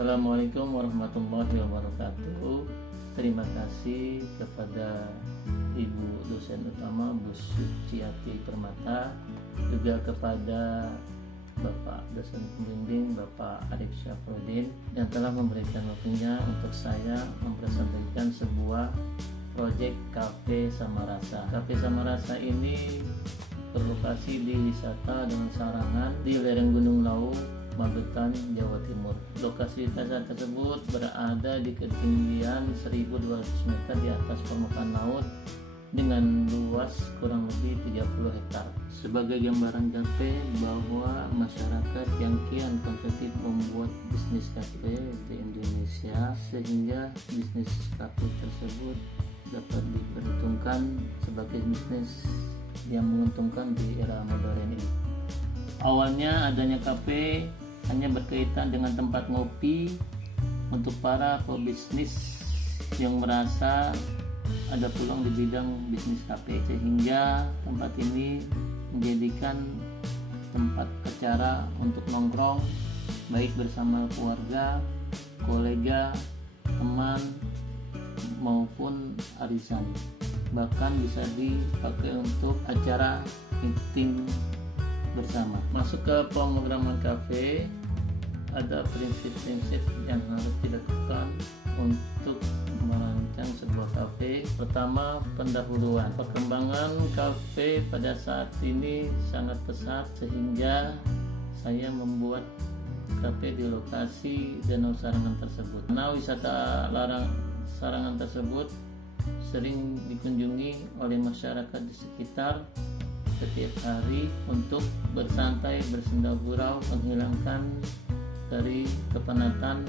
Assalamualaikum warahmatullahi wabarakatuh. Terima kasih kepada Ibu dosen utama Bu Suciati Permata, juga kepada Bapak dosen pembimbing Bapak Arif Syafruddin yang telah memberikan waktunya untuk saya mempresentasikan sebuah proyek Cafe Samarasa. Cafe Samarasa ini berlokasi di wisata dengan sarangan di lereng Gunung Lawu, Magetan, Jawa Timur. Lokasi wisata tersebut berada di ketinggian 1.200 meter di atas permukaan laut dengan luas kurang lebih 30 hektar. Sebagai gambaran kafe bahwa masyarakat yang kian konsumtif membuat bisnis kafe di Indonesia, sehingga bisnis kafe tersebut dapat diperhitungkan sebagai bisnis yang menguntungkan di era modern ini. Awalnya adanya kafe hanya berkaitan dengan tempat ngopi untuk para pebisnis yang merasa ada peluang di bidang bisnis kafe, sehingga tempat ini menjadikan tempat acara untuk nongkrong baik bersama keluarga, kolega, teman maupun arisan. Bahkan bisa dipakai untuk acara meeting bersama. Masuk ke pemrograman kafe, ada prinsip-prinsip yang harus dilakukan untuk merancang sebuah kafe. Pertama, pendahuluan. Perkembangan kafe pada saat ini sangat pesat, sehingga saya membuat kafe di lokasi Danau Sarangan tersebut. Nah, wisata Sarangan tersebut sering dikunjungi oleh masyarakat di sekitar setiap hari untuk bersantai, bersenda gurau, menghilangkan dari kepenatan.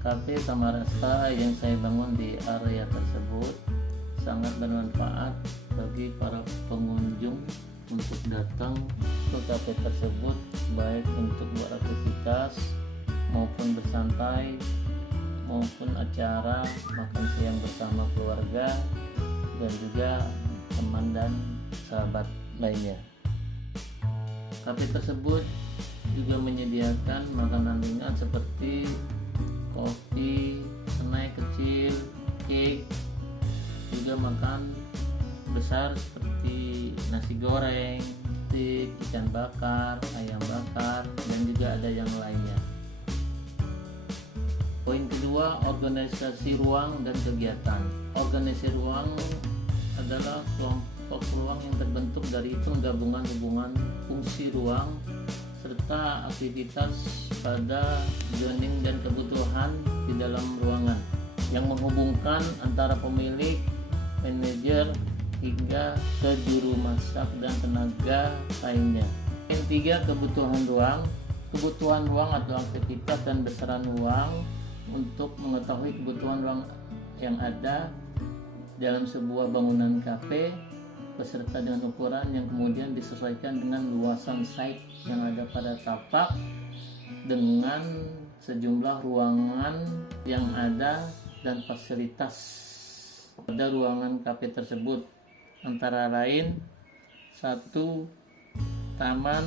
Cafe Samarasa yang saya bangun di area tersebut sangat bermanfaat bagi para pengunjung untuk datang ke cafe tersebut, baik untuk beraktivitas maupun bersantai maupun acara makan siang bersama keluarga dan juga teman dan sahabat lainnya. Cafe tersebut juga menyediakan makanan ringan seperti kopi, snack kecil, cake, juga makan besar seperti nasi goreng, stik, ikan bakar, ayam bakar, dan juga ada yang lainnya. Poin kedua, organisasi ruang dan kegiatan. Organisasi ruang adalah kelompok ruang yang terbentuk dari penggabungan hubungan fungsi ruang serta aktivitas pada zoning dan kebutuhan di dalam ruangan yang menghubungkan antara pemilik, manajer, hingga ke juru masak dan tenaga lainnya. Yang ketiga, kebutuhan ruang. Kebutuhan ruang atau aktivitas dan besaran ruang untuk mengetahui kebutuhan ruang yang ada dalam sebuah bangunan kafe beserta dengan ukuran yang kemudian disesuaikan dengan luasan site yang ada pada tapak dengan sejumlah ruangan yang ada dan fasilitas pada ruangan kafe tersebut, antara lain 1 taman,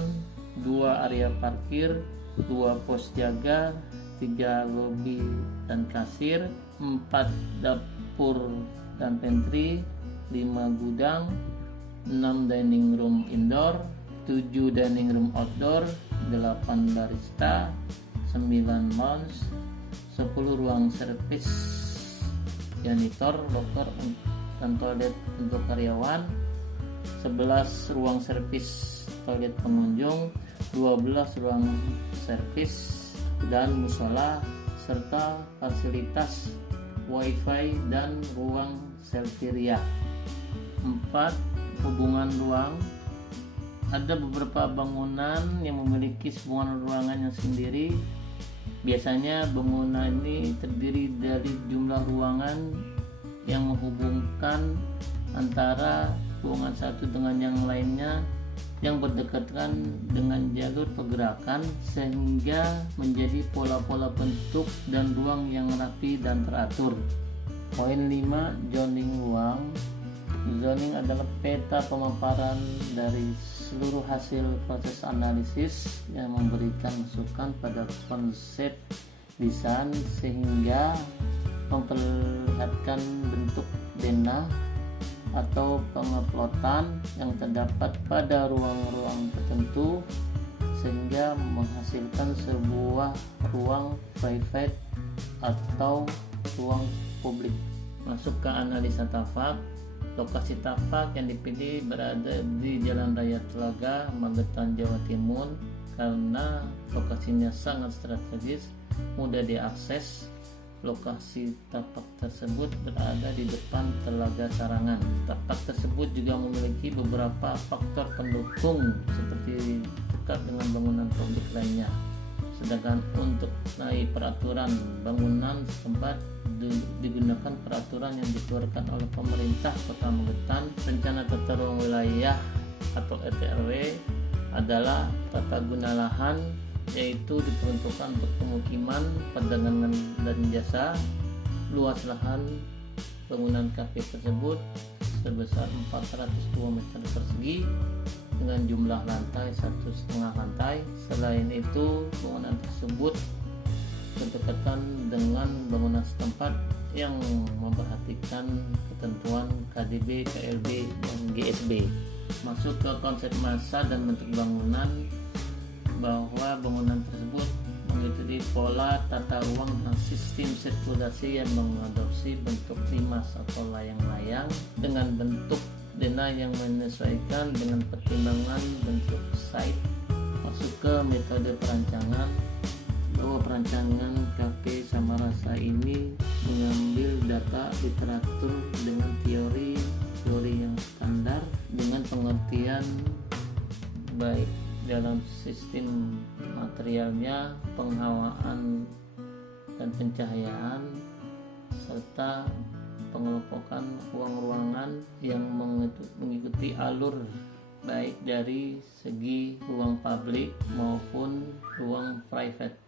2 area parkir, 2 pos jaga, 3 lobi dan kasir, 4 dapur dan pantry, 5 gudang, 6 dining room indoor, 7 dining room outdoor, 8 barista, 9 lounge, 10 ruang servis, janitor, loker dan toilet untuk karyawan, 11 ruang servis toilet pengunjung, 12 ruang servis dan musola, serta fasilitas wifi dan ruang selfie ria. 4. Hubungan ruang. Ada beberapa bangunan yang memiliki hubungan ruangan yang sendiri. Biasanya bangunan ini terdiri dari jumlah ruangan yang menghubungkan antara ruangan satu dengan yang lainnya yang berdekatan dengan jalur pergerakan, sehingga menjadi pola-pola bentuk dan ruang yang rapi dan teratur. Poin 5, zoning ruang. Zoning adalah peta pemaparan dari seluruh hasil proses analisis yang memberikan masukan pada konsep desain sehingga memperlihatkan bentuk denah atau pengeplotan yang terdapat pada ruang-ruang tertentu sehingga menghasilkan sebuah ruang private atau ruang publik. Masuk ke analisa tapak. Lokasi tapak yang dipilih berada di Jalan Raya Telaga, Magetan, Jawa Timur karena lokasinya sangat strategis, mudah diakses. Lokasi tapak tersebut berada di depan Telaga Sarangan. Tapak tersebut juga memiliki beberapa faktor pendukung seperti dekat dengan bangunan publik lainnya. Sedangkan untuk naik peraturan bangunan setempat digunakan peraturan yang dikeluarkan oleh pemerintah Kota Magetan. Rencana tata ruang wilayah atau RTRW adalah tata guna lahan, yaitu diperuntukkan untuk pemukiman, perdagangan dan jasa. Luas lahan bangunan kafe tersebut sebesar 402 meter persegi dengan jumlah lantai 1,5 lantai. Selain itu, bangunan tersebut berdekatan dengan bangunan setempat yang memperhatikan ketentuan KDB, KLB, dan GSB. Masuk ke konsep massa dan bentuk bangunan, bahwa bangunan tersebut mengikuti pola tata ruang dan sistem sirkulasi yang mengadopsi bentuk limas atau layang-layang dengan bentuk denah yang menyesuaikan dengan pertimbangan bentuk site. Masuk ke metode perancangan, bahwa perancangan Cafe Samarasa ini mengambil data literatur dengan teori yang standar dengan pengertian baik dalam sistem materialnya, penghawaan dan pencahayaan, serta pengelompokan ruang-ruangan yang mengikuti alur baik dari segi ruang publik maupun ruang private.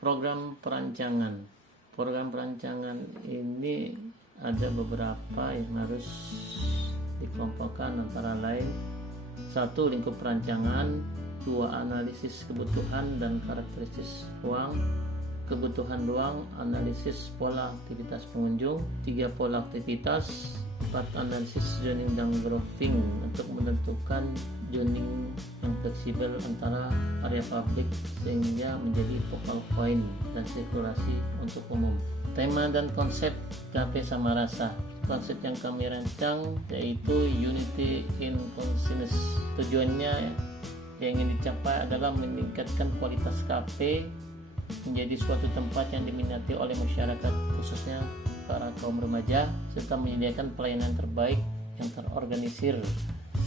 Program perancangan ini ada beberapa yang harus dikelompokkan, antara lain 1. Lingkup perancangan, 2. Analisis kebutuhan dan karakteristik ruang, kebutuhan ruang, analisis pola aktivitas pengunjung, 3. Pola aktivitas, 4. Analisis zoning dan grouping untuk menentukan zoning yang fleksibel antara area publik sehingga menjadi focal point dan sirkulasi untuk umum. Tema dan konsep Cafe Samarasa. Konsep yang kami rancang yaitu Unity in Consciousness. Tujuannya yang ingin dicapai adalah meningkatkan kualitas kafe menjadi suatu tempat yang diminati oleh masyarakat, khususnya para kaum remaja, serta menyediakan pelayanan terbaik yang terorganisir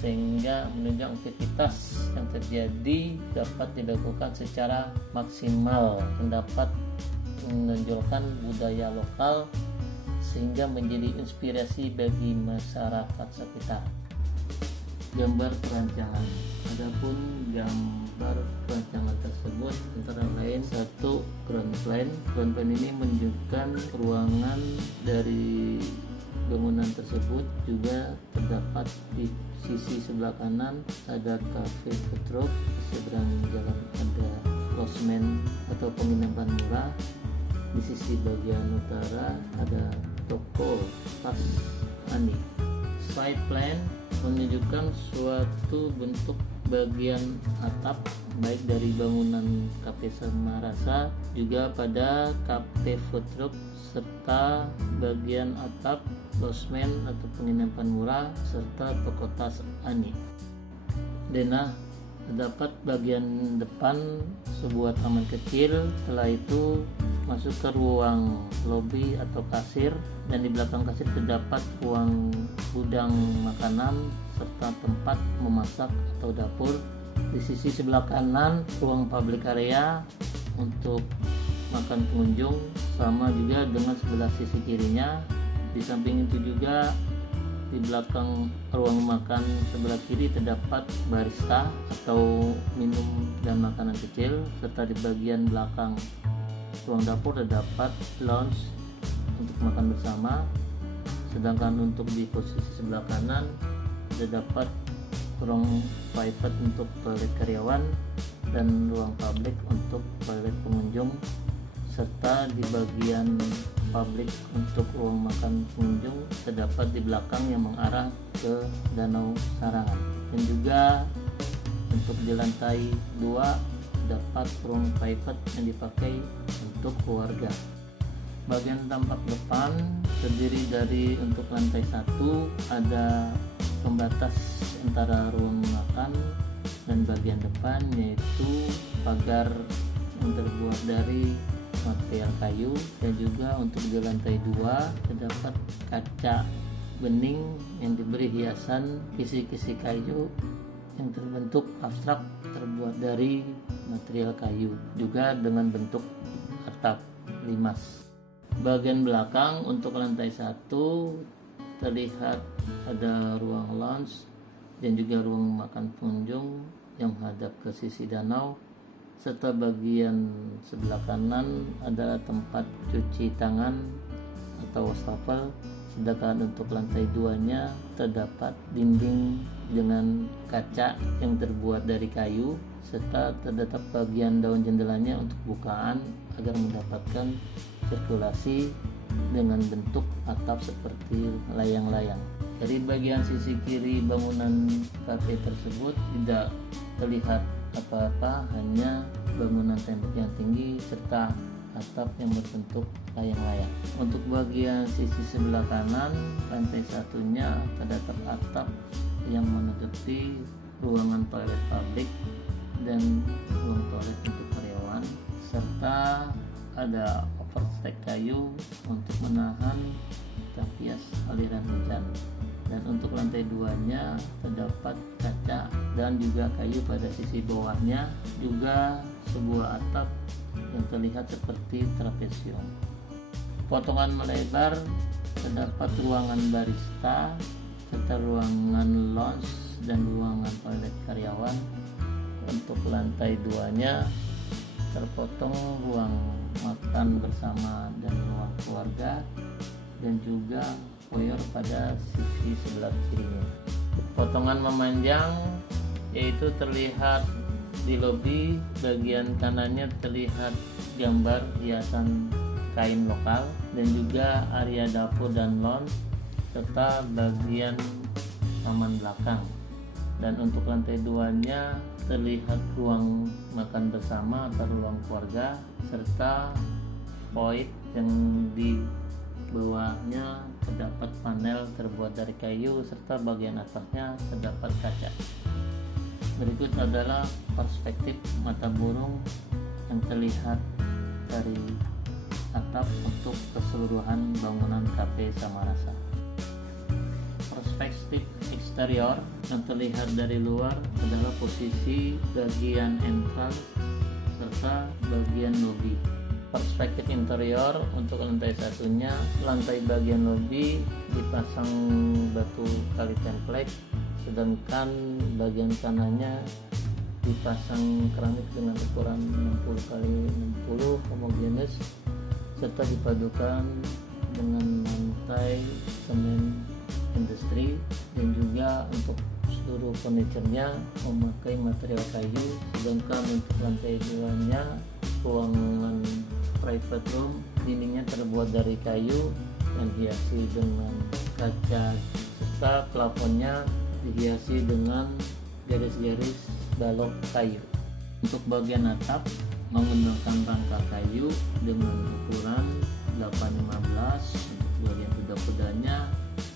sehingga menunjang aktivitas yang terjadi dapat dilakukan secara maksimal dan dapat menonjolkan budaya lokal sehingga menjadi inspirasi bagi masyarakat sekitar. Gambar perancangan. Adapun gambar perancangan tersebut antara lain 1. Ground plan. Ground plan ini menunjukkan ruangan dari bangunan tersebut. Juga terdapat di sisi sebelah kanan ada cafe food truck, seberang jalan ada losmen atau penginapan murah. Di sisi bagian utara ada toko pas Ani. Side plan menunjukkan suatu bentuk bagian atap baik dari bangunan Cafe Samarasa juga pada Cafe Food Truck, serta bagian atap losmen atau penginapan murah serta toko tas Ani. Denah terdapat bagian depan sebuah taman kecil. Setelah itu masuk ke ruang lobi atau kasir, dan di belakang kasir terdapat ruang gudang makanan serta tempat memasak atau dapur. Di sisi sebelah kanan ruang public area untuk makan pengunjung, sama juga dengan sebelah sisi kirinya. Di samping itu juga di belakang ruang makan sebelah kiri terdapat barista atau minum dan makanan kecil, serta di bagian belakang ruang dapur terdapat lounge untuk makan bersama. Sedangkan untuk di posisi sebelah kanan terdapat ruang private untuk toilet karyawan dan ruang publik untuk toilet pengunjung serta di bagian publik untuk ruang makan pengunjung terdapat di belakang yang mengarah ke Danau Sarangan. Dan juga untuk di lantai 2 terdapat ruang private yang dipakai untuk keluarga. Bagian tampak depan terdiri dari untuk lantai 1 ada pembatas antara ruang makan dan bagian depan, yaitu pagar yang terbuat dari material kayu. Dan juga untuk di lantai 2 terdapat kaca bening yang diberi hiasan kisi-kisi kayu yang terbentuk abstrak terbuat dari material kayu, juga dengan bentuk atap limas. Bagian belakang untuk lantai 1 terlihat ada ruang lounge dan juga ruang makan pengunjung yang menghadap ke sisi danau, serta bagian sebelah kanan adalah tempat cuci tangan atau wastafel. Sedangkan untuk lantai 2-nya terdapat dinding dengan kaca yang terbuat dari kayu, serta terdapat bagian daun jendelanya untuk bukaan agar mendapatkan sirkulasi dengan bentuk atap seperti layang-layang. Dari bagian sisi kiri bangunan kafe tersebut tidak terlihat apa-apa, hanya bangunan tembok yang tinggi serta atap yang berbentuk layang-layang. Untuk bagian sisi sebelah kanan lantai 1-nya terdapat atap yang menutupi ruangan toilet publik dan ruang toilet untuk karyawan, serta ada overstack kayu untuk menahan tapias aliran hujan. Dan untuk lantai 2-nya terdapat kaca dan juga kayu pada sisi bawahnya, juga sebuah atap yang terlihat seperti trapesium. Potongan melebar terdapat ruangan barista serta ruangan lounge dan ruangan toilet karyawan. Untuk lantai 2-nya terpotong ruang makan bersama dan ruang keluarga, dan juga foyer pada sisi sebelah kirinya. Potongan memanjang yaitu terlihat di lobi, bagian kanannya terlihat gambar hiasan kain lokal, dan juga area dapur dan lounge serta bagian taman belakang. Dan untuk lantai 2-nya terlihat ruang makan bersama atau ruang keluarga, serta void yang di bawahnya terdapat panel terbuat dari kayu, serta bagian atasnya terdapat kaca. Berikut adalah perspektif mata burung yang terlihat dari atap untuk keseluruhan bangunan Cafe Samarasa. Perspektif eksterior yang terlihat dari luar adalah posisi bagian entrance serta bagian lobi. Perspektif interior untuk lantai 1-nya, lantai bagian lobi dipasang batu kali template, sedangkan bagian kanannya dipasang keramik dengan ukuran 60 kali 60 homogenes, serta dipadukan dengan lantai semen industri. Dan juga untuk seluruh furniturnya memakai material kayu. Sedangkan untuk lantai 2-nya ruangan private room, dindingnya terbuat dari kayu yang dihiasi dengan kaca, serta plafonnya dihiasi dengan garis-garis balok kayu. Untuk bagian atap menggunakan rangka kayu dengan ukuran 815. Untuk bagian kuda-kudanya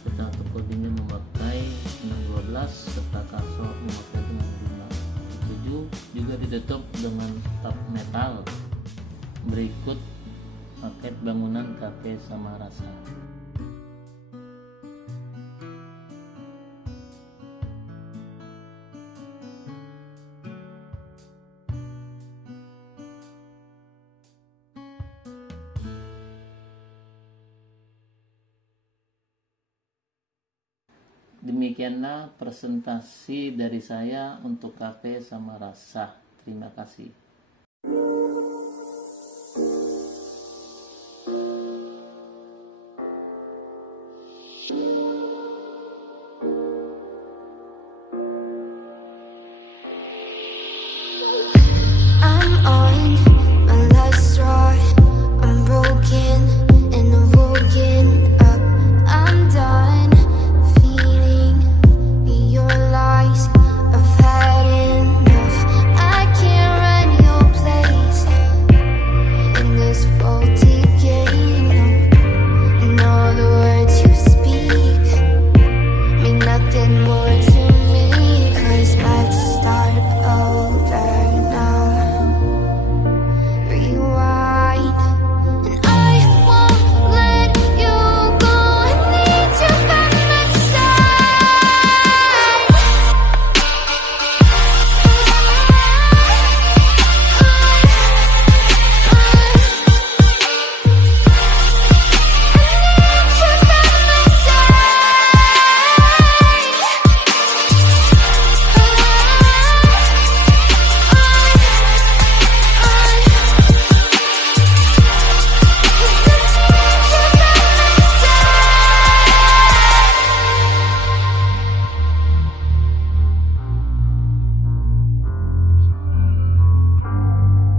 serta untuk kodenya memakai 612, serta kasur memakai dengan 577, juga ditutup dengan tap metal. Berikut paket bangunan Cafe Samarasa. Demikianlah presentasi dari saya untuk Cafe Samarasa. Terima kasih.